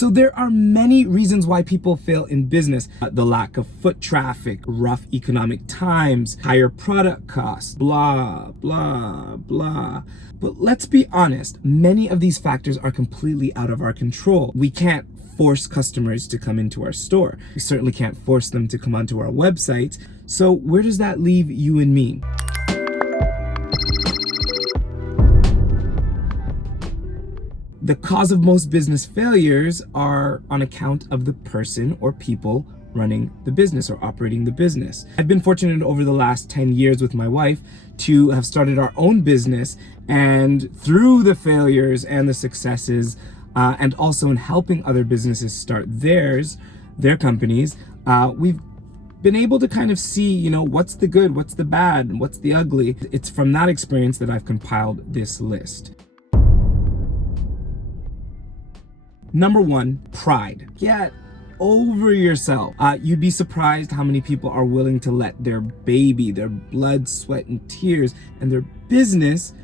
So there are many reasons why people fail in business. The lack of foot traffic, rough economic times, higher product costs, blah, blah, blah. But let's be honest, many of these factors are completely out of our control. We can't force customers to come into our store. We certainly can't force them to come onto our website. So where does that leave you and me? The cause of most business failures are on account of the person or people running the business or operating the business. I've been fortunate over the last 10 years with my wife to have started our own business, and through the failures and the successes, and also in helping other businesses start their companies, we've been able to kind of see, what's the good, what's the bad, and what's the ugly. It's from that experience that I've compiled this list. Number 1, pride. Get over yourself. You'd be surprised how many people are willing to let their baby, their blood, sweat, and tears, and their business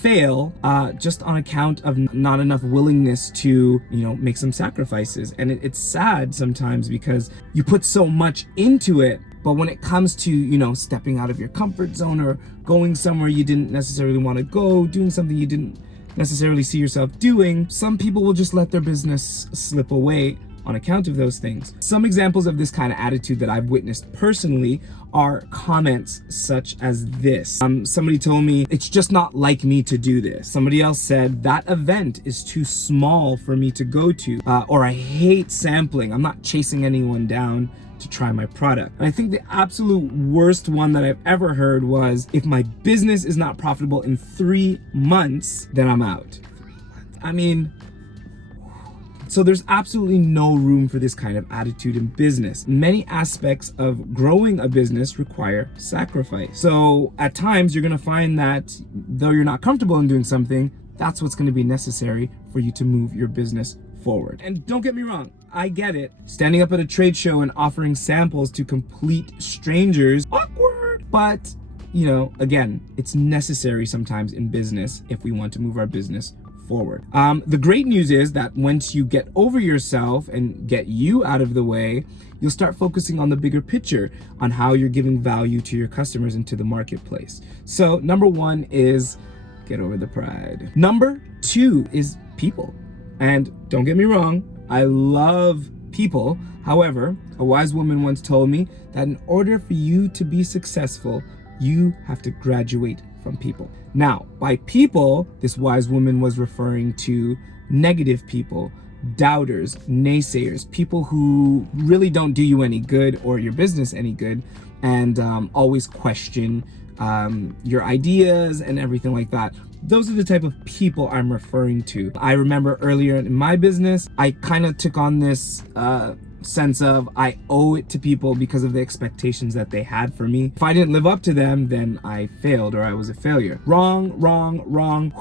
fail just on account of not enough willingness to, make some sacrifices. And it's sad sometimes because you put so much into it, but when it comes to, stepping out of your comfort zone or going somewhere you didn't necessarily want to go, doing something you didn't necessarily see yourself doing, some people will just let their business slip away on account of those things. Some examples of this kind of attitude that I've witnessed personally are comments such as this. Somebody told me, "It's just not like me to do this." Somebody else said, "That event is too small for me to go to," or "I hate sampling. I'm not chasing anyone down to try my product." And I think the absolute worst one that I've ever heard was, "If my business is not profitable in 3 months, then I'm out." 3 months. I mean, so there's absolutely no room for this kind of attitude in business. Many aspects of growing a business require sacrifice. So at times you're gonna find that though you're not comfortable in doing something, that's what's gonna be necessary for you to move your business forward. And don't get me wrong, I get it. Standing up at a trade show and offering samples to complete strangers, awkward. But, again, it's necessary sometimes in business if we want to move our business forward. The great news is that once you get over yourself and get you out of the way, you'll start focusing on the bigger picture, on how you're giving value to your customers and to the marketplace. So number 1 is get over the pride. Number 2 is people. And don't get me wrong, I love people. However, a wise woman once told me that in order for you to be successful, you have to graduate from people. Now, by people, this wise woman was referring to negative people, doubters, naysayers, people who really don't do you any good or your business any good, and always question your ideas and everything like that. Those are the type of people I'm referring to. I remember earlier in my business, I kind of took on this sense of I owe it to people because of the expectations that they had for me. If I didn't live up to them, then I failed or I was a failure. Wrong, wrong, wrong,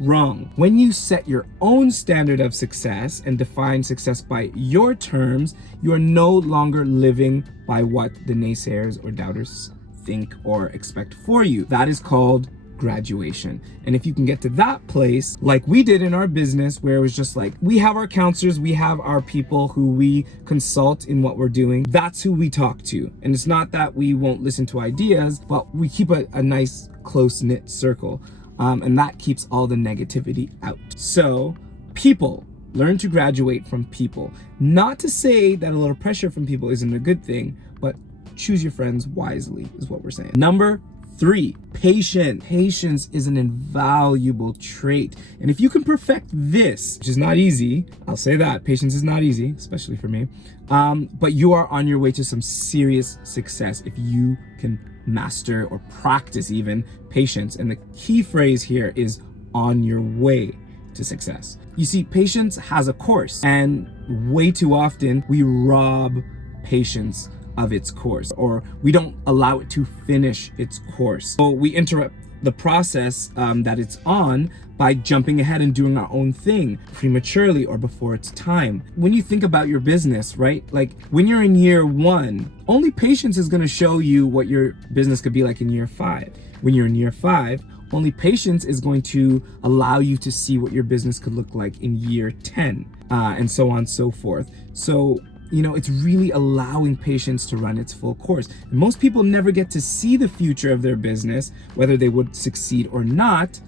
wrong. When you set your own standard of success and define success by your terms, you are no longer living by what the naysayers or doubters think or expect for you. That is called graduation. And if you can get to that place, like we did in our business, where it was just like, we have our counselors, we have our people who we consult in what we're doing, that's who we talk to. And it's not that we won't listen to ideas, but we keep a nice close-knit circle. And that keeps all the negativity out. So people, learn to graduate from people. Not to say that a little pressure from people isn't a good thing, but choose your friends wisely is what we're saying. Number 3, patience. Patience is an invaluable trait. And if you can perfect this, which is not easy, I'll say that, patience is not easy, especially for me, but you are on your way to some serious success if you can master or practice even patience. And the key phrase here is on your way to success. You see, patience has a course, and way too often we rob patience of its course, or we don't allow it to finish its course. So we interrupt the process that it's on by jumping ahead and doing our own thing prematurely or before it's time. When you think about your business, right? Like when you're in year 1, only patience is going to show you what your business could be like in year 5. When you're in year 5, only patience is going to allow you to see what your business could look like in year 10. and so on and so forth. So, it's really allowing patience to run its full course. And most people never get to see the future of their business, whether they would succeed or not,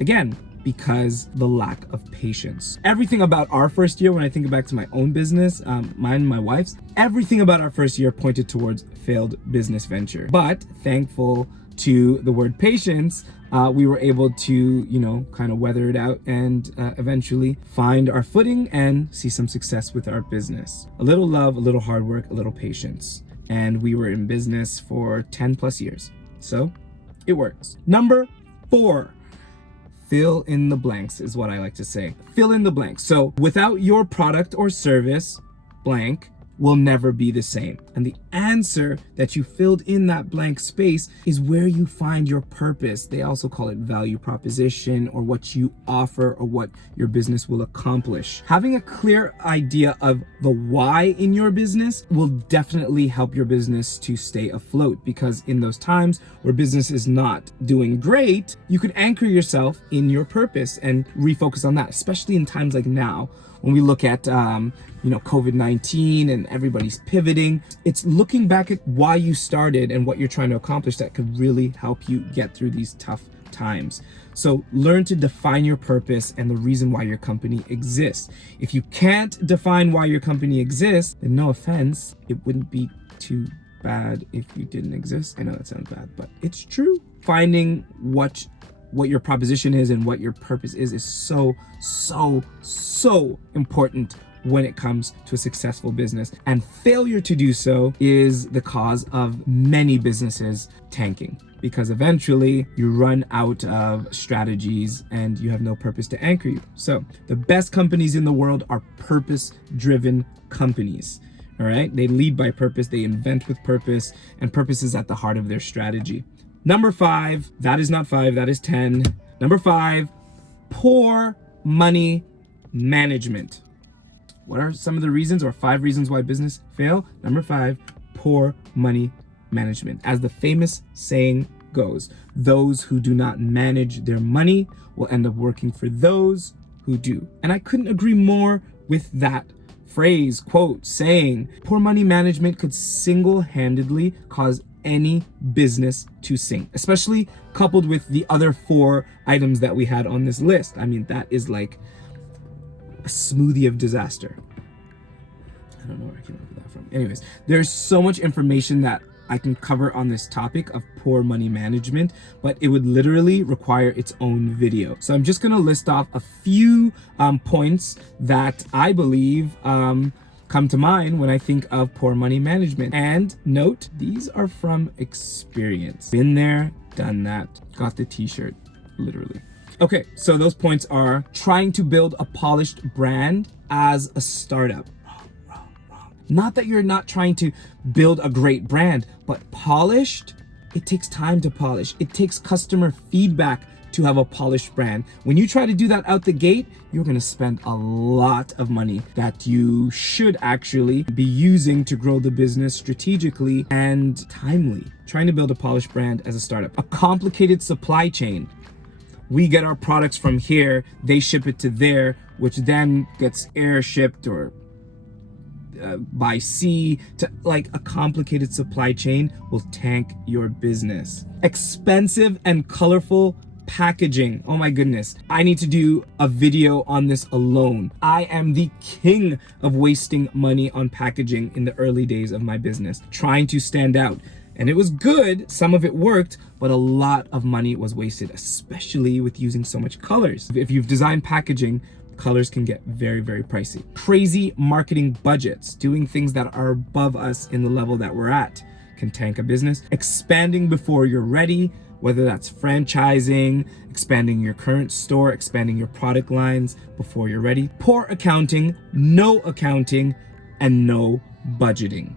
again, because the lack of patience. Everything about our first year, when I think back to my own business, mine and my wife's, everything about our first year pointed towards failed business venture. But thankful to the word patience, we were able to, kind of weather it out and eventually find our footing and see some success with our business. A little love, a little hard work, a little patience. And we were in business for 10 plus years. So it works. Number 4, fill in the blanks is what I like to say. Fill in the blanks. So without your product or service, blank, will never be the same. And the answer that you filled in that blank space is where you find your purpose. They also call it value proposition, or what you offer, or what your business will accomplish. Having a clear idea of the why in your business will definitely help your business to stay afloat, because in those times where business is not doing great, you could anchor yourself in your purpose and refocus on that, especially in times like now. When we look at, COVID-19 and everybody's pivoting, it's looking back at why you started and what you're trying to accomplish that could really help you get through these tough times. So learn to define your purpose and the reason why your company exists. If you can't define why your company exists, then no offense, it wouldn't be too bad if you didn't exist. I know that sounds bad, but it's true. Finding what your proposition is and what your purpose is so important when it comes to a successful business. And failure to do so is the cause of many businesses tanking, because eventually you run out of strategies and you have no purpose to anchor you. So the best companies in the world are purpose-driven companies. All right, they lead by purpose, they invent with purpose, and purpose is at the heart of their strategy. Number 5, that is not 5, that is 10. Number 5, poor money management. What are some of the reasons, or 5 reasons why business fail? Number 5, poor money management. As the famous saying goes, those who do not manage their money will end up working for those who do. And I couldn't agree more with that phrase, quote, saying. Poor money management could single-handedly cause any business to sink, especially coupled with the other 4 items that we had on this list. I mean, that is like a smoothie of disaster. I don't know where I came up with that from. Anyways, there's so much information that I can cover on this topic of poor money management, but it would literally require its own video. So I'm just going to list off a few points that I believe come to mind when I think of poor money management. And note, these are from experience. Been there, done that, got the t-shirt, literally. Okay, so those points are trying to build a polished brand as a startup. Wrong. Not that you're not trying to build a great brand, but polished, it takes time to polish. It takes customer feedback to have a polished brand. When you try to do that out the gate, you're gonna spend a lot of money that you should actually be using to grow the business strategically and timely. Trying to build a polished brand as a startup. A complicated supply chain. We get our products from here, they ship it to there, which then gets air shipped or by sea. To like a complicated supply chain will tank your business. Expensive and colorful packaging. Oh my goodness. I need to do a video on this alone. I am the king of wasting money on packaging in the early days of my business, trying to stand out. And it was good, some of it worked, but a lot of money was wasted, especially with using so much colors. If you've designed packaging, colors can get very, very pricey. Crazy marketing budgets, doing things that are above us in the level that we're at, can tank a business. Expanding before you're ready, whether that's franchising, expanding your current store, expanding your product lines before you're ready. Poor accounting, no accounting, and no budgeting.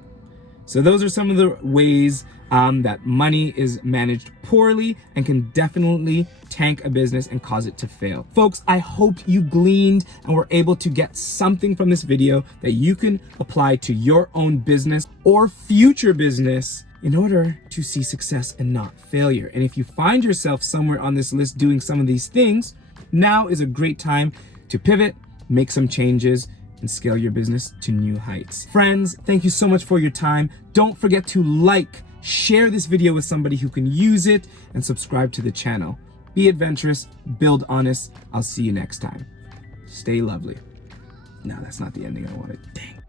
So those are some of the ways that money is managed poorly and can definitely tank a business and cause it to fail. Folks, I hope you gleaned and were able to get something from this video that you can apply to your own business or future business in order to see success and not failure. And if you find yourself somewhere on this list doing some of these things, now is a great time to pivot, make some changes, and scale your business to new heights. Friends, thank you so much for your time. Don't forget to like, share this video with somebody who can use it, and subscribe to the channel. Be adventurous, build honest. I'll see you next time. Stay lovely. No, that's not the ending I wanted. Dang.